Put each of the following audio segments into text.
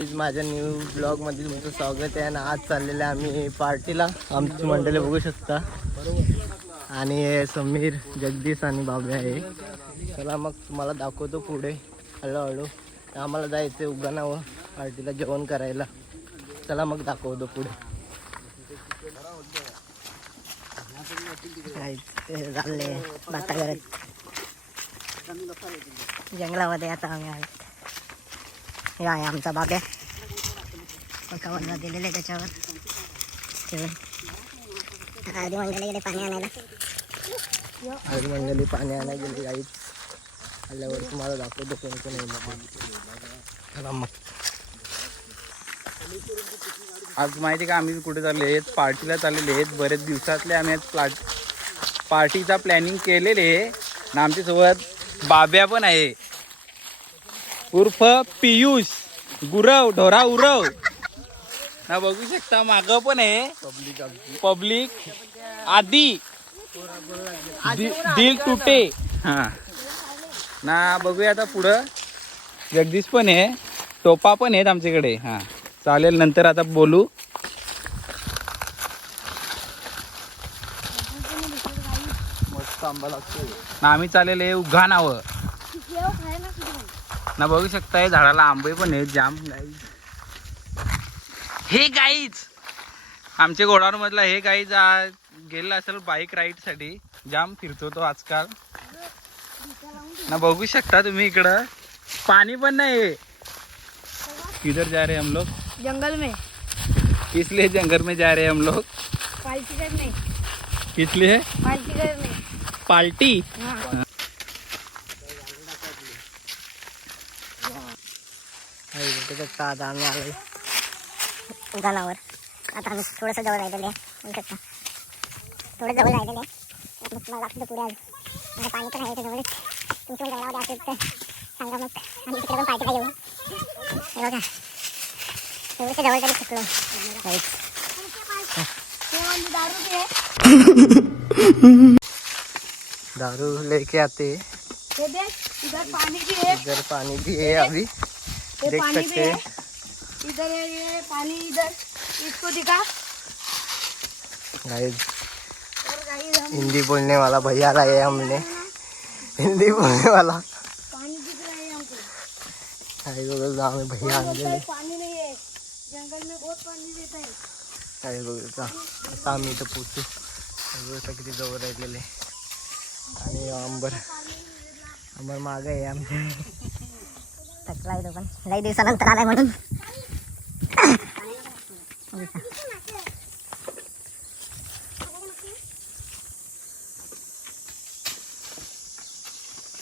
माझ्या new blog मध्ये तुमचं स्वागत आहे. आणि आज चाललेलं आहे आम्ही पार्टीला. आमची मंडळी बघू शकता. आणि समीर, जगदीश आणि बाबे आहे. चला मग तुम्हाला दाखवतो पुढे हळूहळू. आम्हाला जायचं उगानावर पार्टीला जेवण करायला. चला मग दाखवतो पुढे. चालले बाता करत जंगलामध्ये. आता आम्ही आहे, हे आहे आमचा बाब्या. पकावरला दिलेलं आहे त्याच्यावर जेवण. आधी मंडळी गेले पाणी आणायला. आधी मंडळी पाणी आणायला गेली. गाईच आल्यावर तुम्हाला दाखवतो कोण कोण येईल. चला मग. आज माहिती का आम्ही कुठे चालले आहेत? पार्टीला चाललेले आहेत. बरेच दिवसातले आम्ही आज पार्टीचा प्लॅनिंग केलेले आहे. आणि आमच्यासोबत बाब्या पण आहे, उर्फ पियुष गुरव ढोरा उरव ना. बघू शकता मागं पण आहे पब्लिक आधी दिल तुटे हा ना. बघूया आता पुढं. जगदीश पण आहे, टोपा पण आहेत आमच्याकडे. हा चालेल, नंतर आता बोलू. मस्त आंबा लागतो ना. आम्ही चाललेले आहे उघाणावर ना. बघू शकताय झाडाला आंबे पण आहेत जाम. गाईज हे गाईज आमच्या गोडाऊन मधला हे गाईज गेलेला असेल बाईक राईड साठी. जाम फिरतो तो आजकाल ना. बघू शकता तुम्ही इकडं पाणी पण नाही. किधर जा रहे हैं हम लोग? जंगल में. किस लिए जंगल में जा रहे हैं हम लोग? पार्टी करने. किस लिए? पार्टी करने. पार्टी. आता आम्ही आलोय उगानावर. आता आम्ही थोडंसं जवळ राहिलेले आहे. थोडं जवळ राहिलेले आहे. तुम्हाला दाखवतो पुढे. आज आता पाणी पण आहे त्याच्यामुळे. तुमच्या जंगलामध्ये असेल तर सांगा, मग आम्ही तिकडे पण पार्टीला येऊ. हे बघा थोडंसं जवळ तरी शिकलो. दारू लेके आते. इधर पानी भी है. इधर पानी भी है. अभी देख सकते हैं. इधर है ये पानी. इधर इसको दिखा. गाइस हिंदी बोलने वाला भैया लाए है हमने. हिंदी बोलने वाला पानी दिख रहा है हमको. हमें भैया आणलेले. पानी नहीं है जंगल में, बहुत पानी रहता है. काय बघा आता आम्ही इथं पोचू. किती जवळ राहिलेले. आणि अंबर माग आहे आमच्या. थकला आहे तो पण लई दिवसानंतर आलाय म्हणून.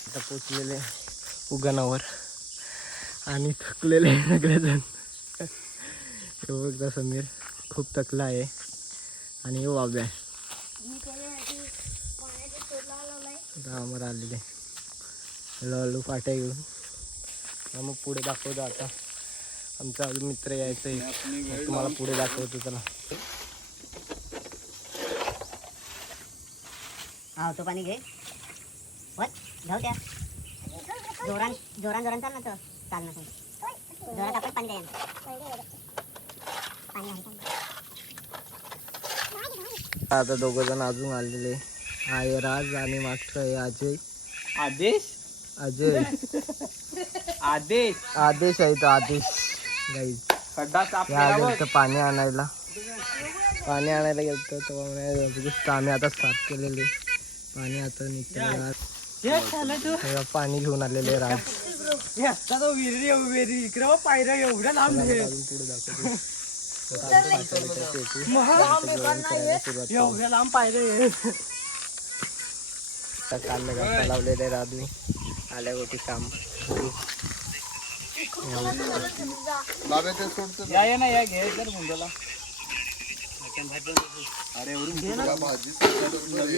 आता पोचलेले उगानावर आणि थकलेले सगळेजण. हे बघता समीर खूप थकला आहे. आणि हे बाब्या आता आम्हाला आलेले हळूहळू पाट्या घेऊन. मग पुढे दाखवतो. आता आमचा अजून मित्र यायचं आहे, तुम्हाला पुढे दाखवतो. चला. हा तो पाणी घे. जाऊ द्या. जोरान जोरान जोरान चाल ना. तो चाल ना. जोरात आपण पाणी द्या. आता दोघं जण अजून आलेले आहे. राज आणि मागचं आहे अजय. आदेश अजय आदेश आदेश आहे तो. आदेश गाईज खड्डा साफ गेलं पाणी आणायला. गेलं तर आम्ही आता साफ केलेले. पाणी आता निघतं. पाणी घेऊन आलेले राज. एवढ्या लांब पायऱ्या. काल घाटा लावलेले राजनी आल्या गोटी काम. या ना या घे तर मुंडला. अरे नवीन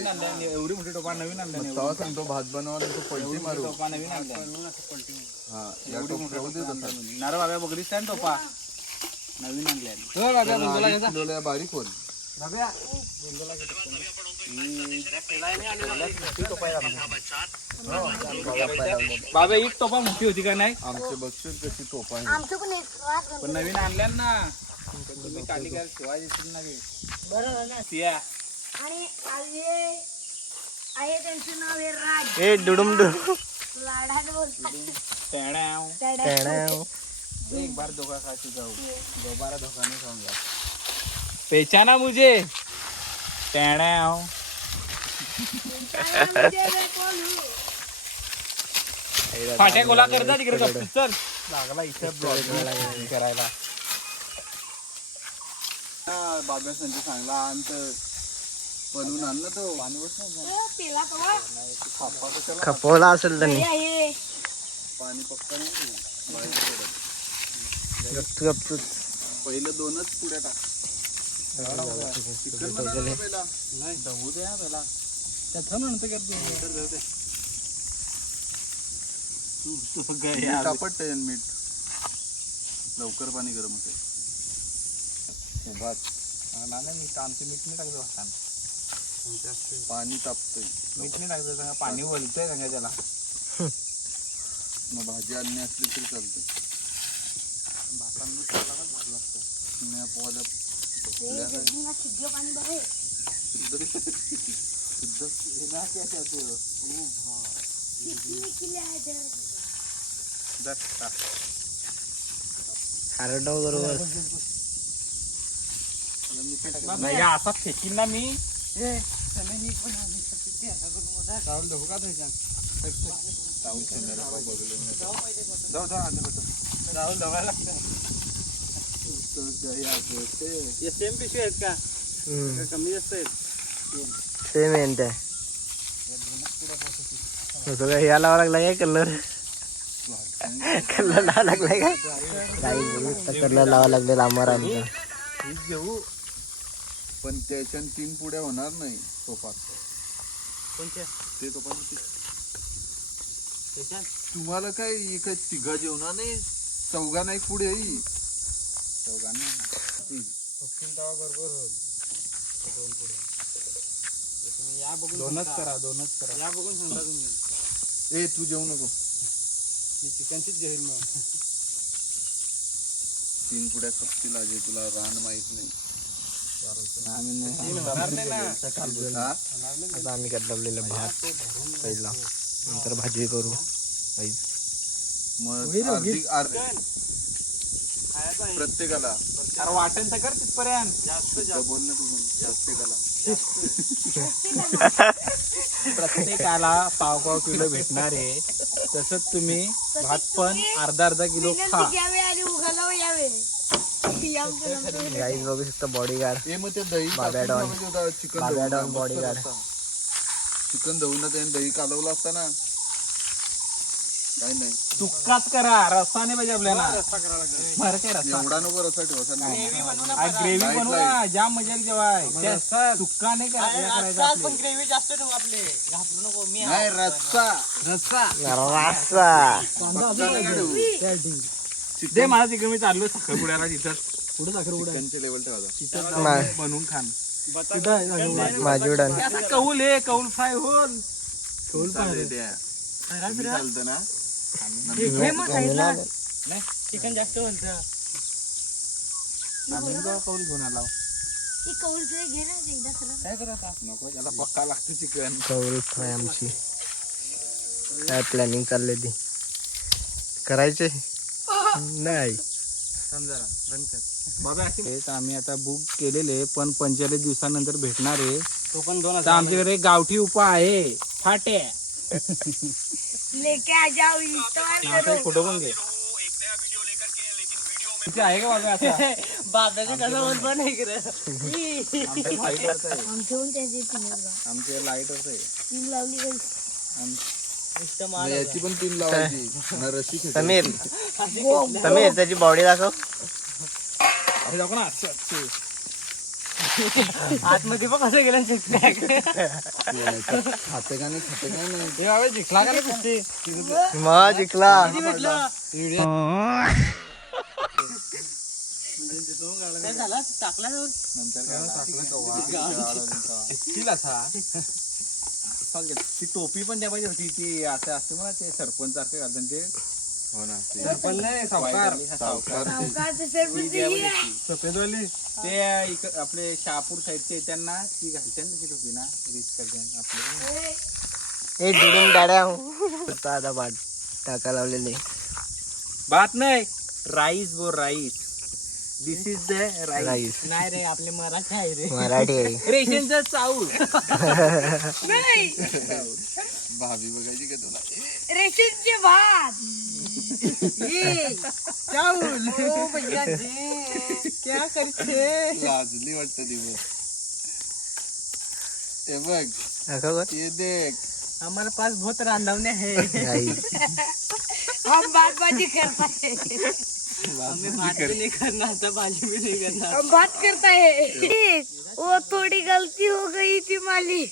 आणल्या. एवढी मोठी टोपा नवीन आणल्या. सांगतो भात बनवा तो पलटी मारू. टोपा नवीन आणल्या. हा नारळ बाबा बघलीस काय टोपा नवीन आणल्या. बारीक होईल. बाबा एक टोपा मोठी होती का नाही आमचे बघशील कशी तोफा आहे. आमचं पण एक रात पण नवीन आणल्या ना तुम्ही काली काय शिवाय देशील ना बरोबर ना सिया आणि आहे त्यांचं नाव आहे राज ए डुडुमडू लाडाने बोलतात टेण्याव. टेण्याव. एक बार धोखा खाती जाऊ दोबारा धोखा नहीं खाऊंगा पहचाना मुझे टेण्याव. फाट्या गोला करता तिकडे गप्पी चल लागला इथे ब्लॉग करायला बाब्या संजय चांगला अंत बनवून आणला तो तिला खपवला असेल त्यांनी. पाणी पक्का नाही बाहेर सोडत. गपचूप गपचूप. पहिलं 2च पुड्या टाक चिकन बनवलं पहिला नाही होऊ दे ना त्याला त्याचं म्हणतो का तू मीठ टापट त्याच्यात मीठ लवकर पाणी गरम होते भात नाही मीठ आमचं मीठ नाही टाकतो भातानं. पाणी तापतंय मीठ नाही टाकतो सांगा पाणी वलतंय सांगा त्याला मग भाजी आणली असली तरी चालते नाही पोहायला पाणी बघे खारटाव बरोबर. नाही का असा फेकीन ना मी सेम पिशवी आहेत का कमी जास्त आहेत सेम आहे त्या. काय या लावा लागला काय कलर कलर लावा लागलाय का कलर लावा लागलेला आम्हाला आमचा. घेऊ पण त्याच्यान 3 पुड्या होणार नाही तोफात कोणत्या ते तोफा तुम्हाला काय काय तिघा जेवणार नाही चौघा नाही पुढे येईल चौघांना बरोबर होईल दोनच करा या बघून सांगा तुम्ही ए तू जेवू नको मी चिकनचीच घेईल मग 3 पुड्या खपतील अजय तुला रान माहित नाही हा? आता आम्ही काढलेलं भात पहिला नंतर भाजी करू काहीच. मग प्रत्येकाला अरे वाटेल तर कर तिथपर्यंत बोल ना तू पण. प्रत्येकाला पाव किलो भेटणार आहे तसंच तुम्ही भात पण अर्धा किलो खा. गाईज बघू शकता बॉडीगार्ड ए मग ते दही बाब्या डॉन. चिकन बाब्या डॉन बॉडीगार्ड. चिकन धुवून त्याने दही कालवलं असता ना काय नाही सुक्काच करा रस्साने पाहिजे आपल्याला बरं काय रस्सा एवढा नको रसा ठेवा ग्रेव्ही बनवू ना जाम मजा येईल जेवाय सुक्का नाही करायचा नाही रस्सा रस्सा दे मला तिकडे मी चाललो साखरपुड्याला तिथं चिकनचे लेवल ठेवा तिथं बनवून खान माजुडन. असा कौल आहे कौल फ्राय होल चालतं ना चिकन जास्त बोलत कौल घेऊन आला काय करत नको त्याला पक्का लागतं चिकन कौल फ्राय आमची काय प्लॅनिंग चाललंय ती करायचे नाही. हेच आम्ही आता बुक केलेले पण 45 दिवसानंतर भेटणार आहे तो पण 2 आमच्याकडे गावठी उपाय आहे फाट्या लेके आ जाओ फोटो पण घे तिथे आहे का बाबा असा बाबाचं कसं बोलतो नाही आमचे लाईटच आहे लावली याची पण 3 लावायची ना रशी समीर समीर त्याची बॉडी दाखव. दाखव ना असं आतमध्ये पण कसं गेलं खाते का नाही जिंकला का नाही मग जिंकला. ती टोपी पण द्या पाहिजे होती ती असं असते मला ते सरपंच सारखे घालतात ते हो ना ते सरपंच नाही सावकार सफेदवाली ते आपले शहापूर साईडचे त्यांना ती घालते ना ती टोपी ना रीच करते आपले ए दुडून डाड्या आता बाट टाका लावलेले भात नाही राईस बो rice this is the rice rice नाही रे आपले मराठी आहे रे मराठी आहे रेशनचं चाऊल भाभी बघायची का तुला रेशनचे भात चाऊल ओ भैया जी क्या करते लाजली वाटतं दिवस हे बघ असं बघ. ये देख हमारे पास बहुत रांधवने है राईस हम बात बाजी करता है हमें भात भी नहीं करना था भाजी भी नहीं करना हम बात करता है वो थोड़ी गलती हो गई थी माली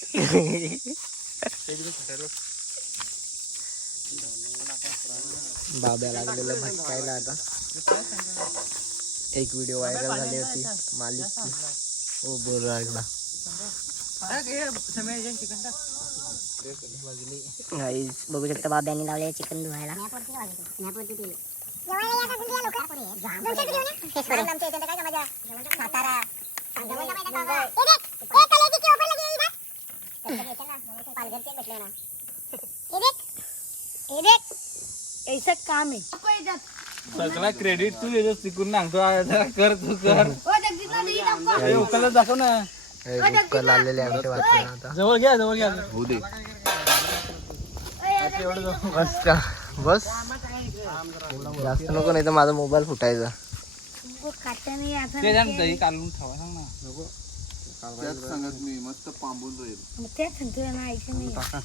बाब्या लागलेलं भटकायला आता एक व्हिडिओ व्हायरल झाली होती मालिकची ओ बोल लागला गाईस बघू शकता बाब्याने लावले चिकन धुवायला ऐसा काम है सगळा क्रेडिट तू देतो शिकून सांगतो कर तू कर उकलच दाखव ना बुक्कल आलेले आमच्या वाचना आता जवळ घ्या होऊ दे बस का बस जास्त नको नाही तर माझा मोबाईल फुटायचा खाता नहीं आता ते जाण दही काढून ठेवा सांग ना नको त्यात सांगत मी मस्त पांबून जाईल ते सांगतोय ना ऐकून नाही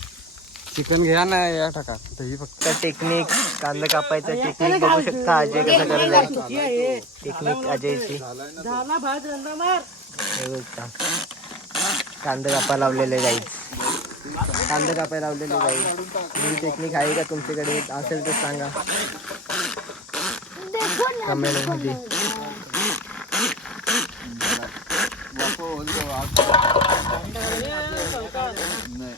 चिकन घ्या ना या टाका दही फक्त टेक्निक कांदा कापायचं टेक्निक बघू शकता अजय कसं करत टेक्निक अजयची झाला भात रंदा मार हे बघता कांदा कापायला लावलेले जाईल कांदा कापायला लावलेले जाईल ही टेक्निक आहे का तुमच्याकडे असेल तर सांगा कमेंट मध्ये नाही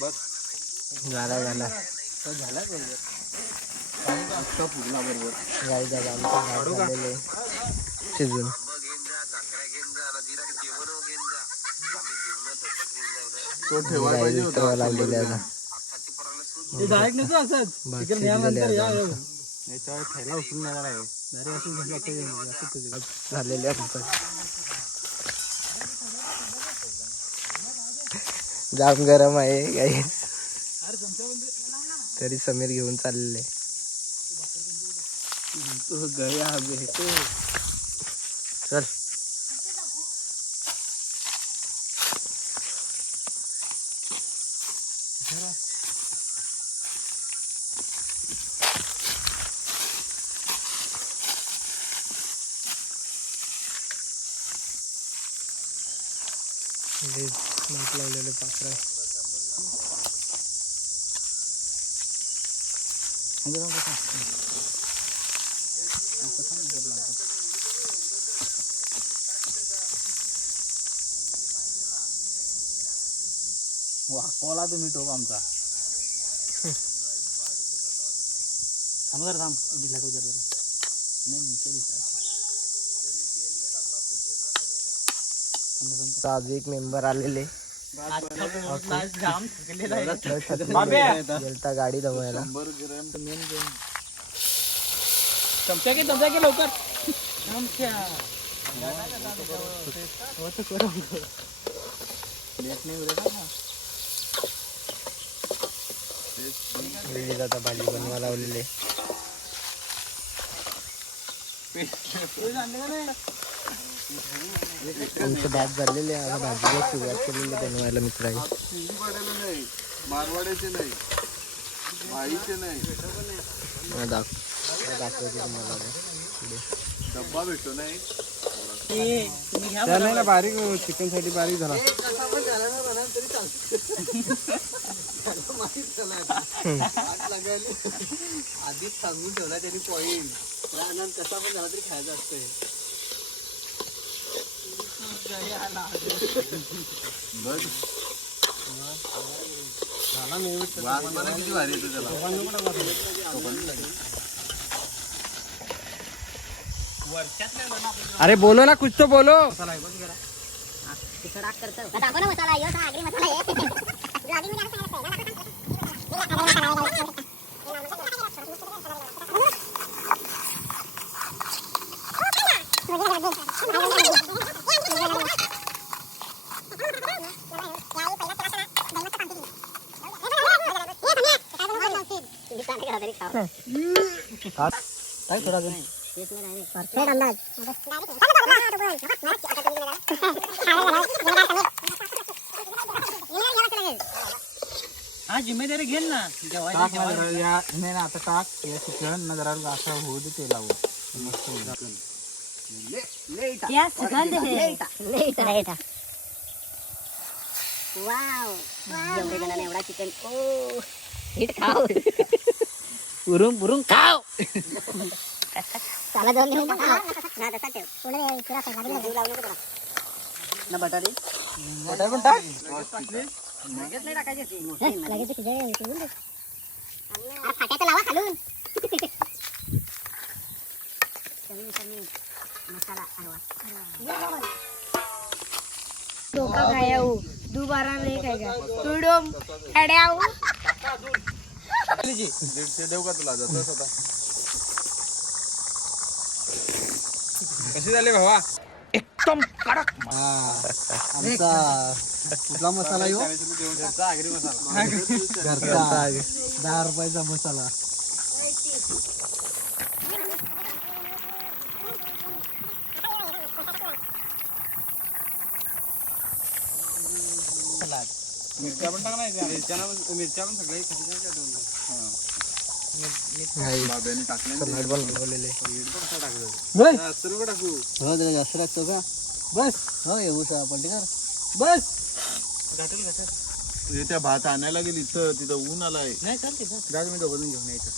बस झाला फुगला बरोबर गाई झाला आमचं भात झालेले शिजून तो ठेवायला पाहिजे होता लावलेले आता डायरेक्ट नको असंच भात चिकन शिजलेले घ्या आता. याच्यावर थैला उचलून द्यायला लागेल झालेले आमचं जाम गरम आहे गाई तरी समीर घेऊन चाललेले चल मात लावलेले पाखरं वाकवला तुम्ही टोप आमचा थांब जरा थांब दिला तो जरा नाही आज एक मेंबर आलेले गेलता गाडी दमवायला 100 ग्रॅम चमचा की लवकर आता भाजी बनवा लावलेले आमचं भात झालेले आता भाजीला सुरुवात केलेली बनवायला मित्रांनी शिंदीवाड्याला नाही मारवाड्याचे नाही भाईचे नाही दाखवते तुम्हाला आता पुढे. डब्बा भेटतो नाही नाही ना बारीक चिकन साठी बारीक झाला. आधीच सांगून ठेवला त्यांनी पॉईंट आनंद कसा पण झाला तरी खायचा असतोय. किती भारी येतो त्याला. अरे बोलो ना कुछ तो बोलो. दाखव ना मसाला यो आगरी मसाला आहे. ब्लॉगिंग मध्ये काय थोडा अजून अंदाज हा जिम्मेदारी घेल ना. टाक ना जरा या नाही ना आता टाक या चिकन ना जरा असं होऊ दे तेलावर मस्त होईल. एवढे जणांना एवढा चिकन ओ हिट खाओ. उरून खाव. चला जाऊन घेऊन ना तसा ठेव पुढे पुरा जीव लावू नको त्याला ना बटाटे पण टाक. लगेच शिजेल शिजून दे. अरे फाट्याचं लावा खालून. मसाला धोखा खाया हो दोबारा नहीं खाएगा. तुडम अड्या हो. दीडशे देऊ का तुला जातोस आता. कसे झाले भावा. एकदम कडक. आमचा कुठला मसाला येऊ. घरचा आगरी मसाला. घरचा 10 रुपयाचा मसाला. मिरच्या पण टाकणार. मिरच्या पण सगळे बाब्याने टाकले सलाड पण बनवलेले. सर्व टाकू. हो जरा जास्त टाकतो का. बस हो येऊ पलटीकर बस. त्या भात आणायला गेली तिथं ऊन आलाय. नाही चालते जा तुम्ही दोघं घेऊन यायचं.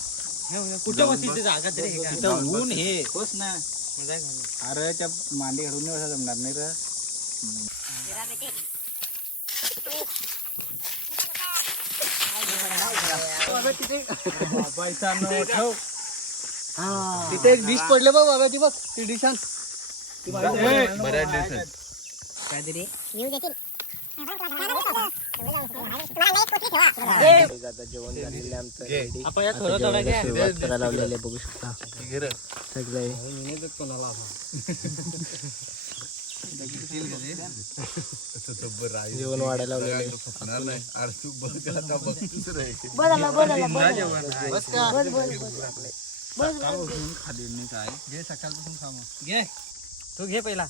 कुठं बसली जागा तरी तिथं ऊन हे होच ना. अरे त्या मांडी घालून नाही बसा जमणार नाही रे. तिथे एक डिश पडले बघ बाबा. ती बघ ती डिश आण. बऱ्याच दिवसात काहीतरी येऊ देतील. आता जेवण झालेलं आमचं रेडी. आता जेवणाला सुरुवात करायला लावलेली आहे, बघू शकता सगळे. जेवण वाढायला लावलेलं बदला बदला बस का खाली नाही काय घे सकाळपासून खाऊ. घे तू घे पहिला.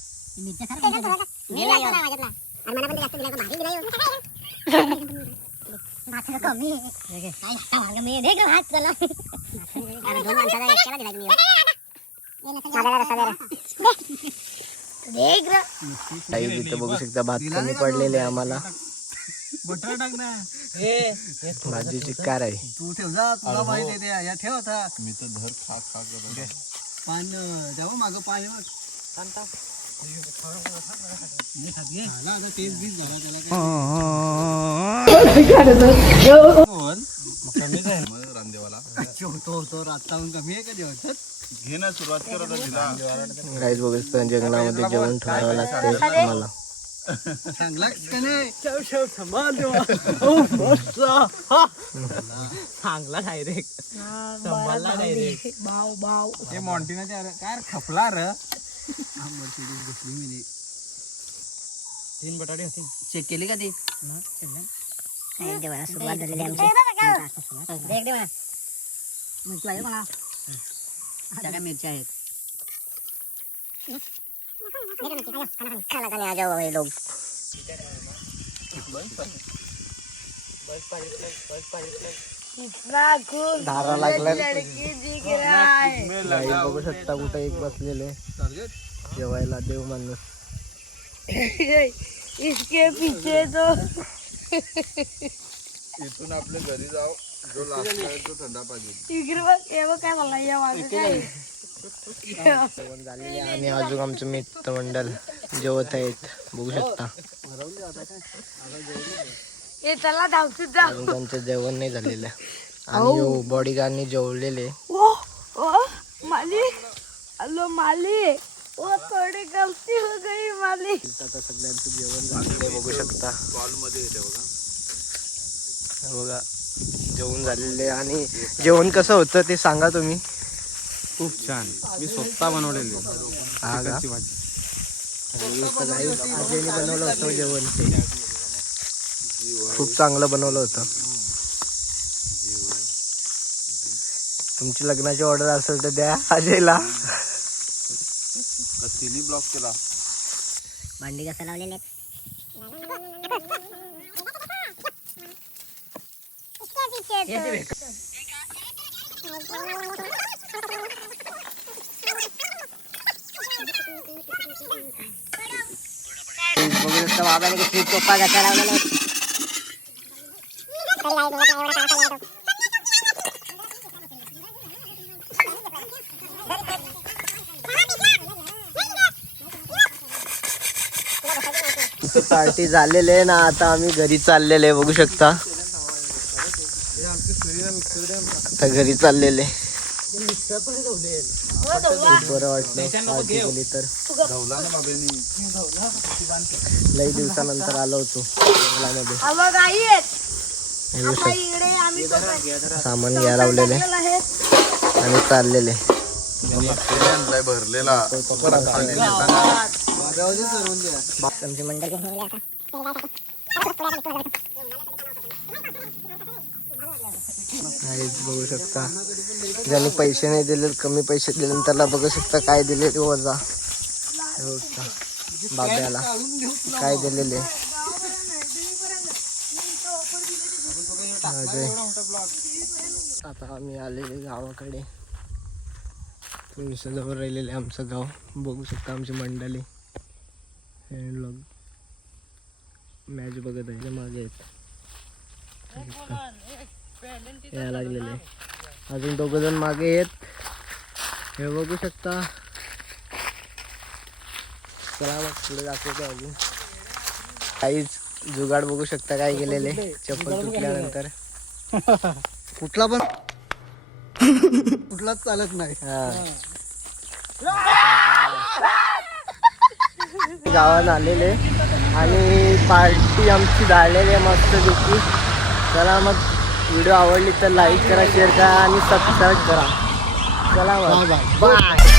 इथं बघू शकता भात कमी पडलेले आम्हाला. बटर टाक ना. भाजीची कार आहे. तू ठेव जा तुला माहिती आहे या ठेव आता. मी तर धर खा करत. पान तेव्हा मागं पान आहे रामदेवाला होतो रातून कमी आहे का जेवण. घे ना सुरुवात करत तिला. गाईज बघू शकता जेवणामध्ये जेवण ठेवावं लागते मला. चांगला का नाही. चांगला डायरेक्ट बाव बाव. हे मॉन्टिनाच्या काय खपला र. घेतली मी 3 बटाटे होते. चेक केली का ती. सुरुवात झालेली आमची. काय मिरच्या आहेत. खाना खाने आ जाओ ये लोग. इतना खूब धारा लागला. लड़की दिख रहा है. बघू शकता कुठे एक बसलेले. जेवायला देव माणूस. इसके पीछे तो इथून आपल्या घरी जाऊ, जो लास्ट आहे तो थंडा पाहिजे. इकडे बघ, हे बघ काय मला या मागं काय जेवण झालेले आणि अजून आमचं मित्रमंडळ जेवत आहेत बघू शकता. हे चला धावतीत जा. अजून त्यांचं जेवण नाही झालेलं आणि बॉडीगार्डनी जेवलेले. ओ ओ माली, हॅलो माली, ओ थोडी गलती हो गई माली. आता सगळ्यांचं जेवण झालेलं आहे बघू शकता. बॉलमध्ये येते बघा. बघा जेवण झालेले आणि जेवण कसं होतं ते सांगा तुम्ही. खूप छान, मी स्वतः बनवलेले हा का? आजीने बनवलं होतं जेवण ते खूप चांगलं बनवलं होतं. तुमची लग्नाची ऑर्डर असेल तर द्या अजयला. तिन्ही ब्लॉक केला. भांडी कसं लावलेले बघू शकता बाबाने किती चोपा कसा लावलेला आहे. पार्टी झालेले आहे ना, आता आम्ही घरी चाललेले आहे बघू शकता. आता घरी चाललेले. खूप बरं वाटलं पार्टी केली तर. लई दिवसानंतर आलो होतो जंगलामध्ये. हॅलो गाईस, बघू आता शकता इकडे आम्ही सामान घ्यायला लावलेले आहे. आणि चाललेले. भरलेला तुमची मंडळ घेऊन गेले काहीच बघू शकता. ज्यांनी पैसे नाही दिले, कमी पैसे दिले त्याला बघू शकता काय दिले ते वजा. हे बघता बाब्याला काय दिलेले. आता आम्ही आलेले गावाकडे. जवळ राहिलेले आमचं गाव बघू शकता. आमची मंडळी लोक मॅच बघत आहे मागे यायला लागलेले. अजून 2 जण मागे आहेत हे बघू शकता. चला मग पुढे दाखवतो अजून. काहीच जुगाड बघू शकता काय केलेले. चप्पल तुटल्यानंतर कुठला पण कुठलाच चालत नाही. गावात आलेले आणि पार्टी आमची झालेली आहे मस्त पैकी. चला मग व्हिडिओ आवडली तर लाईक करा, शेअर करा आणि सबस्क्राईब करा. चला मग बाय.